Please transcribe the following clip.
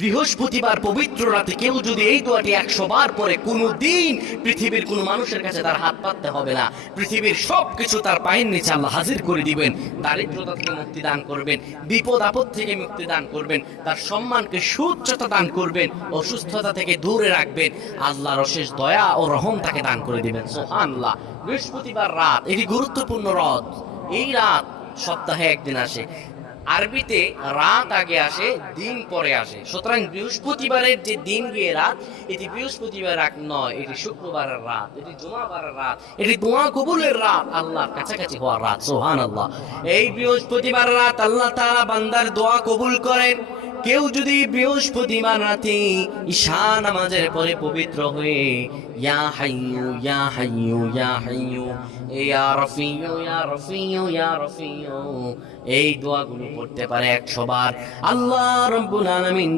বৃহস্পতিবার পবিত্র রাতে কেউ যদি এই দোয়াটি 100 বার পরে, কোনদিন পৃথিবীর কোনো মানুষের কাছে তার হাত পাততে হবে না। পৃথিবীর সবকিছু তার পায়ের নিচে আল্লাহ হাজির করে দিবেন। দারিদ্রতা থেকে মুক্তি দান করবেন, বিপদ আপদ থেকে মুক্তি দান করবেন, তার সম্মানকে সুউচ্চতা দান করবেন, অসুস্থতা থেকে দূরে রাখবেন। আল্লাহর অশেষ দয়া ও রহম তাকে দান করে দিবেন। সুবহানাল্লাহ। বৃহস্পতিবার রাত এটি গুরুত্বপূর্ণ রাত। এই রাত সপ্তাহে একদিন আসে। আরবিতে রাত আগে আসে, দিন পরে আসে। সুতরাং বৃহস্পতিবারের যে দিন গিয়ে রাত, এটি বৃহস্পতিবার রাত নয়, এটি শুক্রবারের রাত, এটি জুমাবারের রাত, এটি দোয়া কবুলের রাত, আল্লাহর কাছাকাছি হওয়ার রাত। সুবহানাল্লাহ। এই বৃহস্পতিবার রাত আল্লাহ তাআলা বান্দার দোয়া কবুল করেন। কেউ যদি বৃহস্পতিবার রাতে ঈশা নামাজের পরে পবিত্র হয়ে ইয়া হাইয়ু ইয়া হাইয়ু ইয়া হাইয়ু ইয়া রফিয়ু ইয়া রফিয়ু ইয়া রফিয়ু এই দোয়াগুলো পড়তে পারে 100 বার, আল্লাহ রাব্বুল আলামিন